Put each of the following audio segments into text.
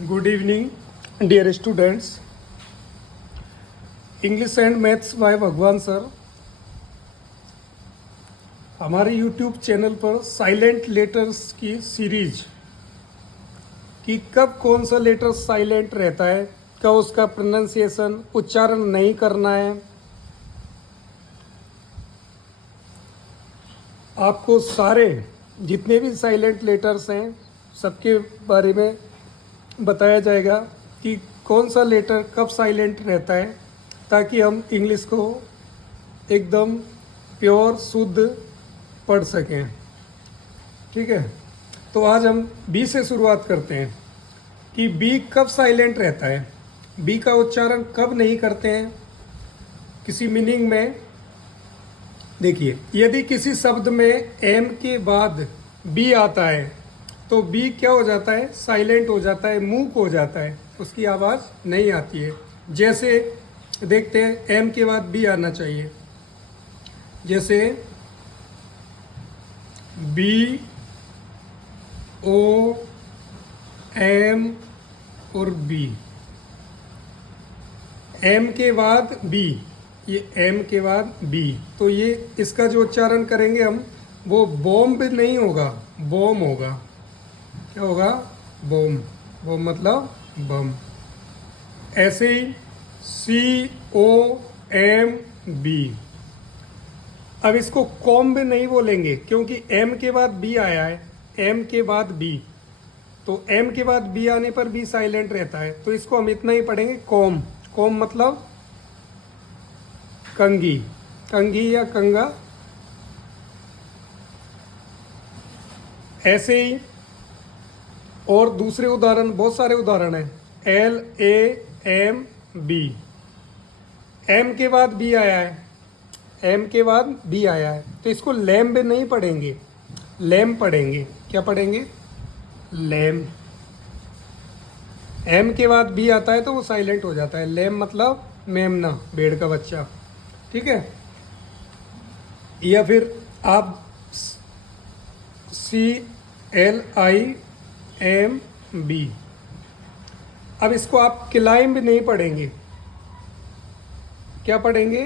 Good evening dear students. English and maths by Bhagwan sir. हमारे YouTube channel पर silent letters की series कि कब कौन सा लेटर साइलेंट रहता है, कब उसका प्रोनाउंसिएशन उच्चारण नहीं करना है, आपको सारे जितने भी साइलेंट लेटर्स हैं सबके बारे में बताया जाएगा कि कौन सा लेटर कब साइलेंट रहता है, ताकि हम इंग्लिश को एकदम प्योर शुद्ध पढ़ सकें। ठीक है, तो आज हम बी से शुरुआत करते हैं कि बी कब साइलेंट रहता है, बी का उच्चारण कब नहीं करते हैं किसी मीनिंग में। देखिए, यदि किसी शब्द में एम के बाद बी आता है तो बी क्या हो जाता है, साइलेंट हो जाता है, मूक हो जाता है, उसकी आवाज़ नहीं आती है। जैसे देखते हैं एम के बाद बी आना चाहिए, जैसे बी ओ एम और बी, एम के बाद बी, ये एम के बाद बी, तो ये इसका जो उच्चारण करेंगे हम वो बॉम्ब नहीं होगा, बॉम होगा। क्या होगा, बॉम। बॉम मतलब बम। ऐसे ही सी ओ एम बी, अब इसको कॉम्ब नहीं बोलेंगे क्योंकि एम के बाद बी आया है, एम के बाद बी, तो एम के बाद बी आने पर बी साइलेंट रहता है, तो इसको हम इतना ही पढ़ेंगे कॉम। कॉम मतलब कंघी, कंघी या कंगा। ऐसे ही और दूसरे उदाहरण, बहुत सारे उदाहरण हैं। L A M B, M के बाद बी आया है, एम के बाद बी आया है, तो इसको लैम्ब नहीं पढ़ेंगे, लैम पढ़ेंगे। क्या पढ़ेंगे, लैम। एम के बाद बी आता है तो वो साइलेंट हो जाता है। लैम मतलब मेमना, भेड़ का बच्चा। ठीक है, या फिर आप C L I M B, अब इसको आप क्लाइंब नहीं पढ़ेंगे। क्या पढ़ेंगे,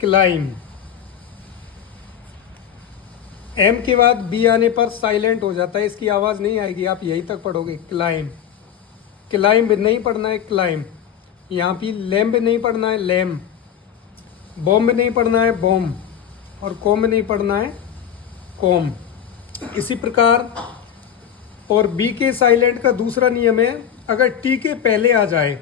क्लाइंब। एम के बाद बी आने पर साइलेंट हो जाता है, इसकी आवाज नहीं आएगी, आप यहीं तक पढ़ोगे क्लाइंब। क्लाइंब नहीं पढ़ना है, क्लाइंब। यहाँ पे लैम्ब नहीं पढ़ना है, लैम। बॉम्ब नहीं पढ़ना है, बॉम्ब। और कॉम नहीं पढ़ना है, कॉम। इसी प्रकार और बी के साइलेंट का दूसरा नियम है, अगर टी के पहले आ जाए,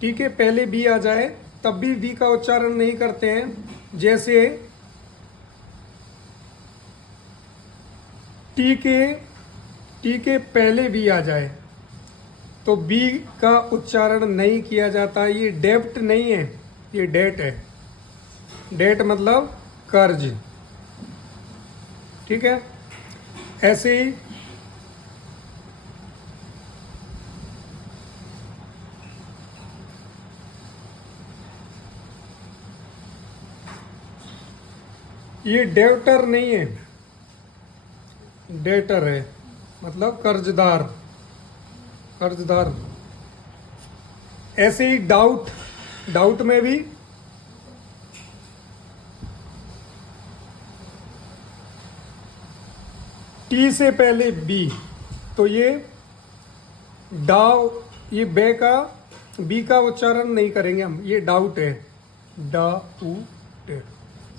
टी के पहले बी आ जाए तब भी बी का उच्चारण नहीं करते हैं। जैसे टी के पहले बी आ जाए तो बी का उच्चारण नहीं किया जाता। ये डेब्ट नहीं है, ये डेट है। डेट मतलब कर्ज। ठीक है, ऐसे ही ये डेब्टर नहीं है, डेटर है, मतलब कर्जदार, कर्जदार। ऐसे ही डाउट, डाउट में भी टी से पहले बी, तो ये डाउ, ये बे का बी का उच्चारण नहीं करेंगे हम, ये डाउट है, डाउट।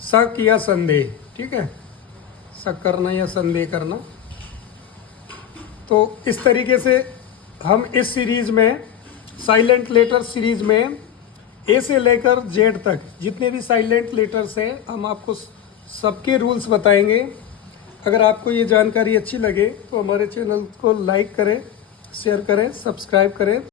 शक या संदेह, ठीक है, शक करना या संदेह करना। तो इस तरीके से हम इस सीरीज में, साइलेंट लेटर सीरीज में, ए से लेकर जेड तक जितने भी साइलेंट लेटर्स हैं हम आपको सबके रूल्स बताएंगे। अगर आपको ये जानकारी अच्छी लगे तो हमारे चैनल को लाइक करें, शेयर करें, सब्सक्राइब करें।